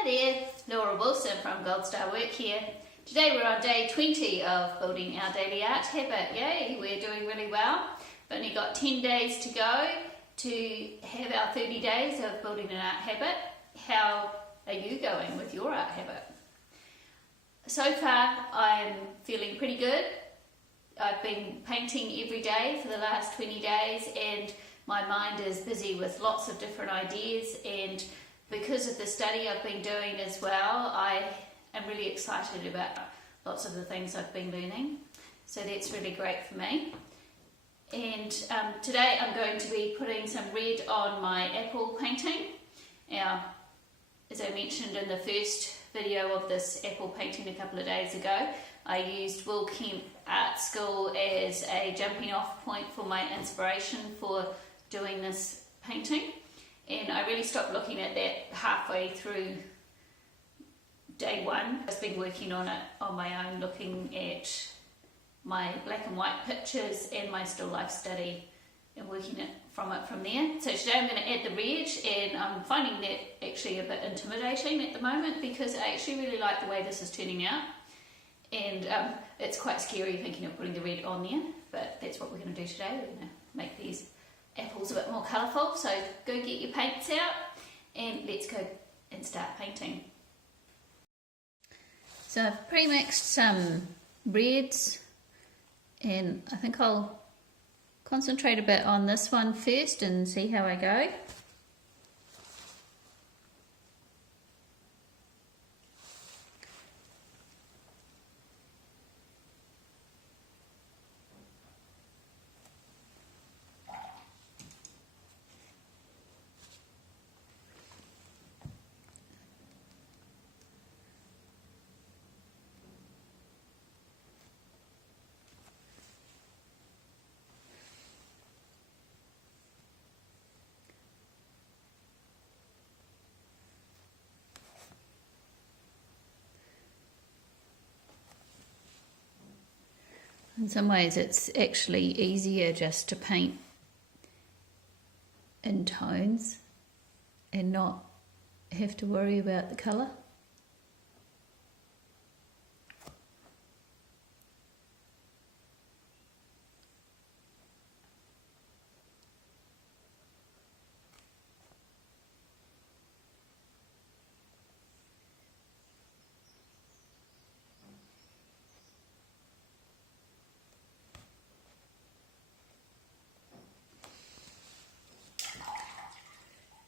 Hi there, Laura Wilson from Gold Star Work here. Today we're on day 20 of building our daily art habit. Yay, we're doing really well. We've only got 10 days to go to have our 30 days of building an art habit. How are you going with your art habit? So far I'm feeling pretty good. I've been painting every day for the last 20 days and my mind is busy with lots of different ideas, and because of the study I've been doing as well, I am really excited about lots of the things I've been learning. So that's really great for me. And today I'm going to be putting some red on my apple painting. Now, as I mentioned in the first video of this apple painting a couple of days ago, I used Will Kemp Art School as a jumping off point for my inspiration for doing this painting. And I really stopped looking at that halfway through day one. I've been working on it on my own, looking at my black and white pictures and my still life study and working it from there. So today I'm going to add the red, and I'm finding that actually a bit intimidating at the moment because I actually really like the way this is turning out. And it's quite scary thinking of putting the red on there, but that's what we're going to do today. We're going to make these apples a bit more colourful, so go get your paints out and let's go and start painting. So I've pre-mixed some reds, and I think I'll concentrate a bit on this one first and see how I go. In some ways it's actually easier just to paint in tones and not have to worry about the colour.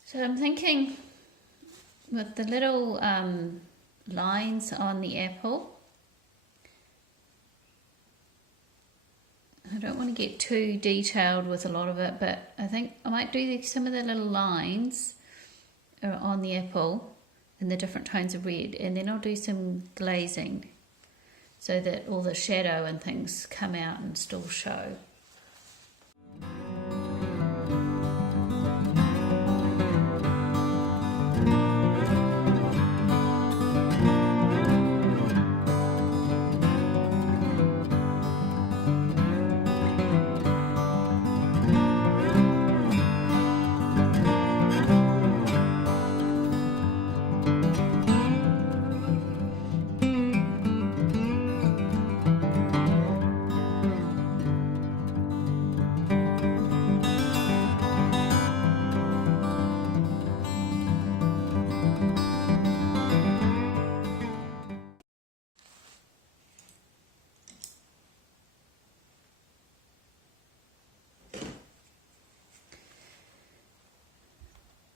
So I'm thinking with the little lines on the apple, I don't want to get too detailed with a lot of it, but I think I might do some of the little lines on the apple in the different tones of red, and then I'll do some glazing so that all the shadow and things come out and still show.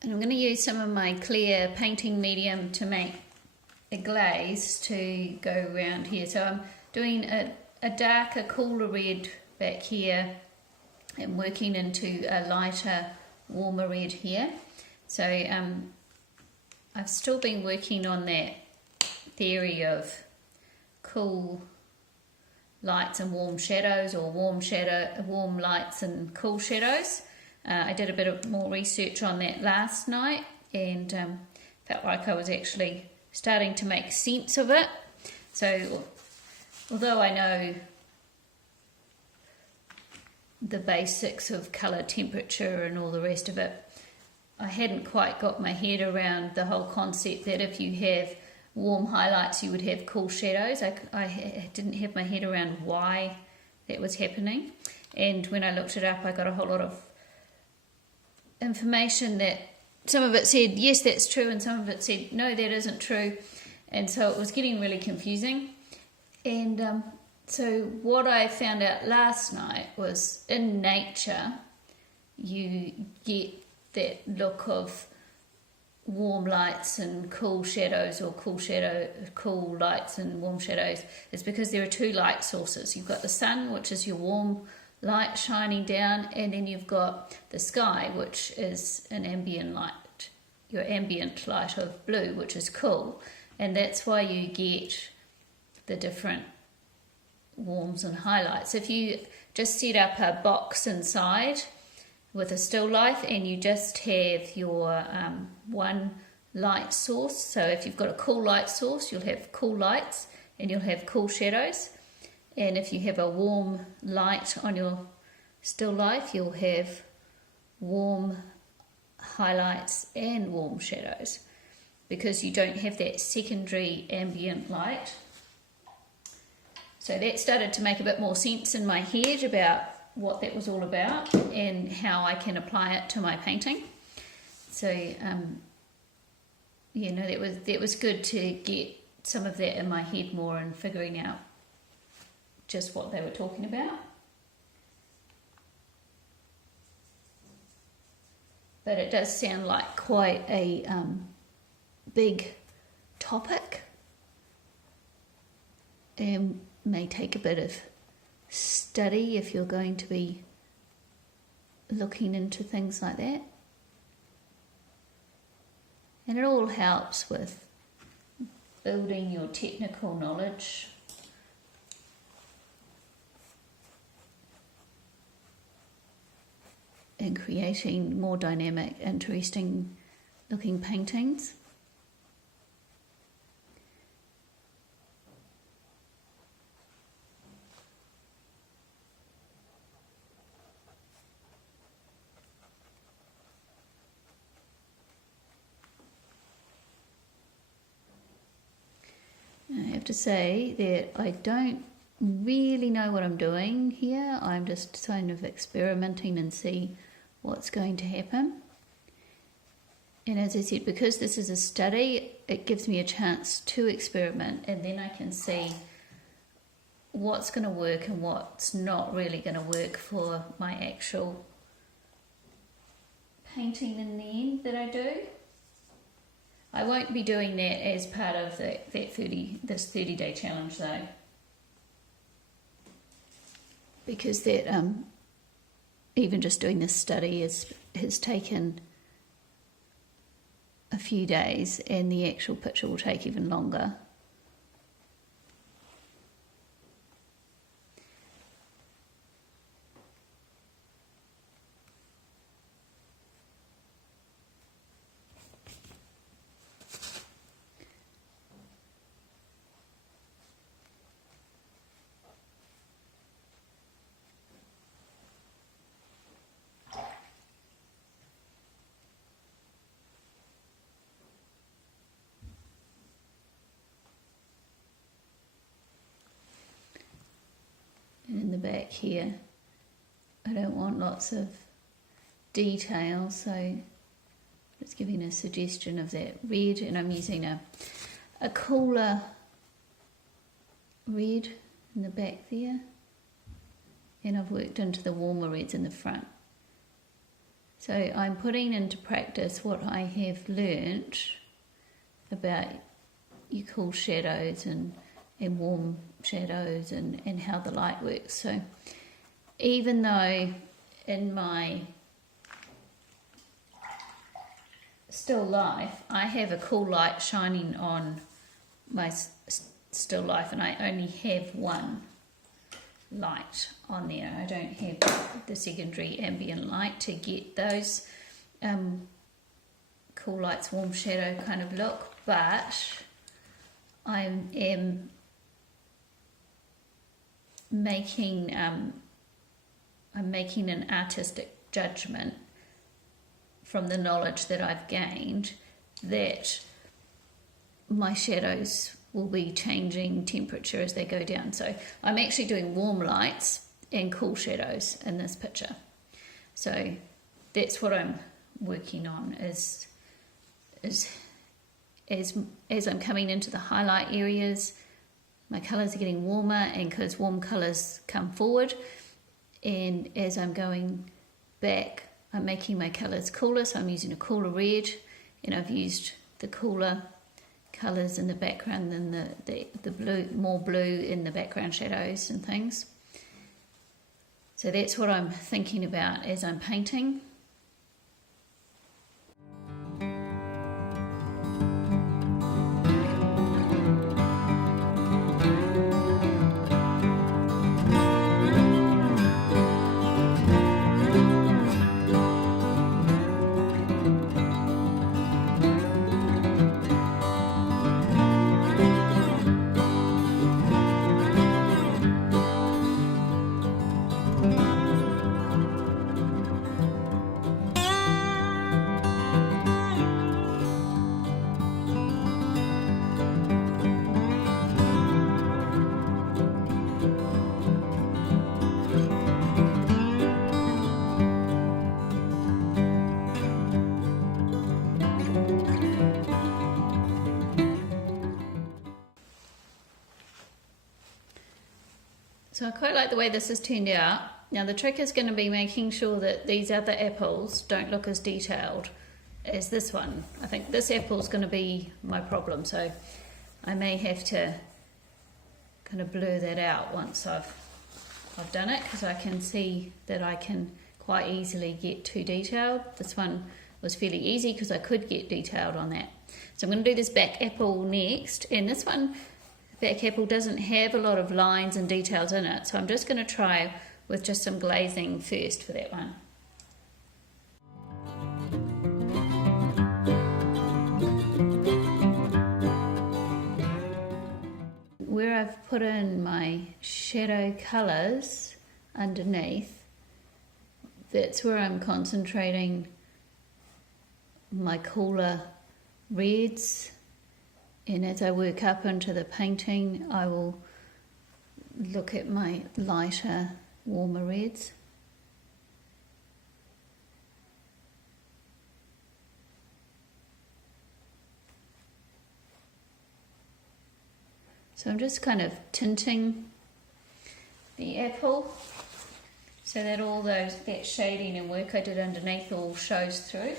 And I'm going to use some of my clear painting medium to make a glaze to go around here. So I'm doing a darker, cooler red back here and working into a lighter, warmer red here. So I've still been working on that theory of cool lights and warm shadows, or warm lights and cool shadows. I did a bit more research on that last night and felt like I was actually starting to make sense of it. So although I know the basics of colour, temperature and all the rest of it, I hadn't quite got my head around the whole concept that if you have warm highlights you would have cool shadows. I didn't have my head around why that was happening, and when I looked it up I got a whole lot of information that some of it said yes that's true and some of it said no that isn't true, and so it was getting really confusing. And so what I found out last night was in nature you get that look of warm lights and cool shadows, or cool lights and warm shadows. It's because there are two light sources. You've got the sun, which is your warm light shining down, and then you've got the sky, which is an ambient light, your ambient light of blue, which is cool, and that's why you get the different warms and highlights. If you just set up a box inside with a still life and you just have your one light source, so if you've got a cool light source you'll have cool lights and you'll have cool shadows, and if you have a warm light on your still life you'll have warm highlights and warm shadows, because you don't have that secondary ambient light. So that started to make a bit more sense in my head about what that was all about and how I can apply it to my painting. So you know, that was good to get some of that in my head more and figuring out just what they were talking about. But it does sound like quite a big topic, and may take a bit of study if you're going to be looking into things like that. And it all helps with building your technical knowledge. And creating more dynamic, interesting looking paintings. I have to say that I don't really know what I'm doing here. I'm just kind of experimenting and see what's going to happen. And as I said, because this is a study, it gives me a chance to experiment, and then I can see what's going to work and what's not really going to work for my actual painting in the end that I do. I won't be doing that as part of this 30-day challenge though, because that even just doing this study has taken a few days, and the actual picture will take even longer. And in the back here, I don't want lots of detail, so it's giving a suggestion of that red, and I'm using a cooler red in the back there, and I've worked into the warmer reds in the front. So I'm putting into practice what I have learnt about your cool shadows and warm shadows and how the light works. So even though in my still life I have a cool light shining on my still life, and I only have one light on there, I don't have the secondary ambient light to get those cool lights, warm shadow kind of look, but I am I'm making an artistic judgment from the knowledge that I've gained that my shadows will be changing temperature as they go down. So I'm actually doing warm lights and cool shadows in this picture. So that's what I'm working on is as I'm coming into the highlight areas, my colours are getting warmer, and because warm colours come forward, and as I'm going back, I'm making my colours cooler, so I'm using a cooler red, and I've used the cooler colours in the background than the blue, more blue in the background shadows and things. So that's what I'm thinking about as I'm painting. So I quite like the way this has turned out. Now the trick is going to be making sure that these other apples don't look as detailed as this one. I think this apple is going to be my problem, so I may have to kind of blur that out once I've done it, because I can see that I can quite easily get too detailed. This one was fairly easy because I could get detailed on that. So I'm going to do this back apple next, and this one, back apple, doesn't have a lot of lines and details in it, so I'm just going to try with just some glazing first for that one. Where I've put in my shadow colours underneath, that's where I'm concentrating my cooler reds, and as I work up into the painting I will look at my lighter, warmer reds. So I'm just kind of tinting the apple so that all that shading and work I did underneath all shows through.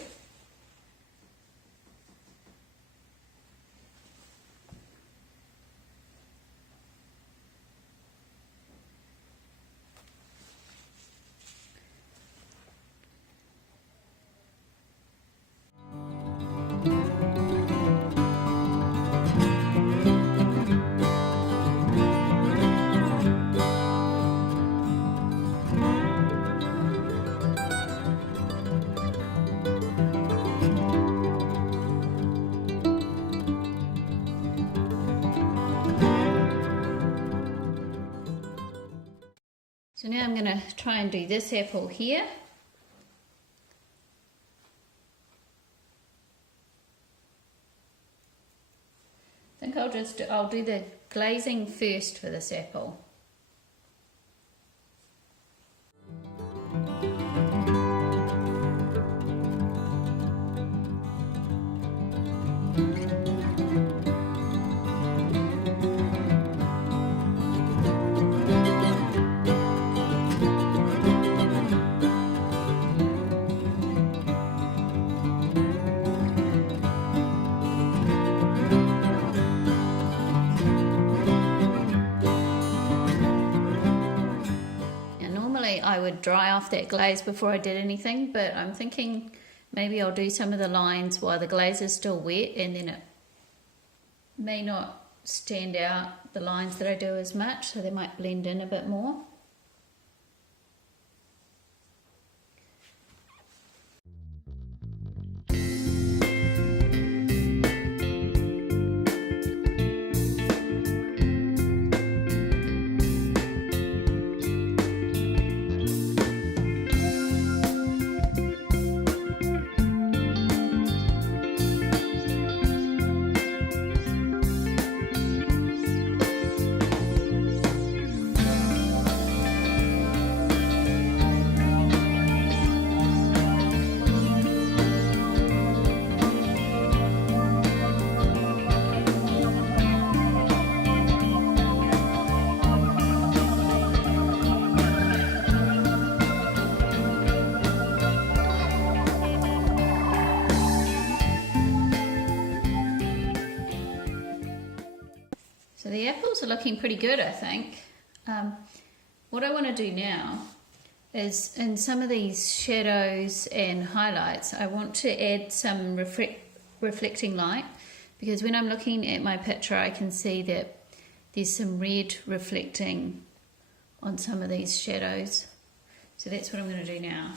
So now I'm going to try and do this apple here. I think I'll do the glazing first for this apple. I would dry off that glaze before I did anything, but I'm thinking maybe I'll do some of the lines while the glaze is still wet, and then it may not stand out the lines that I do as much, so they might blend in a bit more. So the apples are looking pretty good, I think. What I want to do now is in some of these shadows and highlights, I want to add some reflecting light, because when I'm looking at my picture I can see that there's some red reflecting on some of these shadows. So that's what I'm going to do now.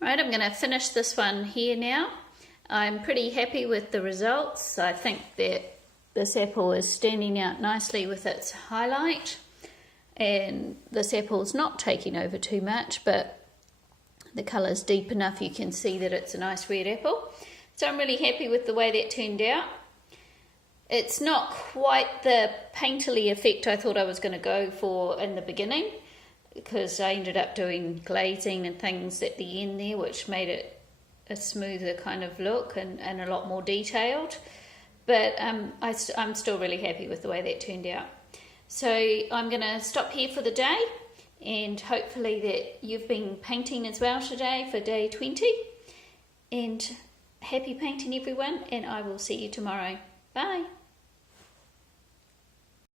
Right, I'm going to finish this one here now. I'm pretty happy with the results. I think that this apple is standing out nicely with its highlight, and this apple is not taking over too much, but the colour is deep enough you can see that it's a nice red apple. So I'm really happy with the way that turned out. It's not quite the painterly effect I thought I was going to go for in the beginning, because I ended up doing glazing and things at the end there, which made it a smoother kind of look and a lot more detailed. But I'm still really happy with the way that turned out. So I'm going to stop here for the day, and hopefully that you've been painting as well today for day 20. And happy painting everyone, and I will see you tomorrow. Bye.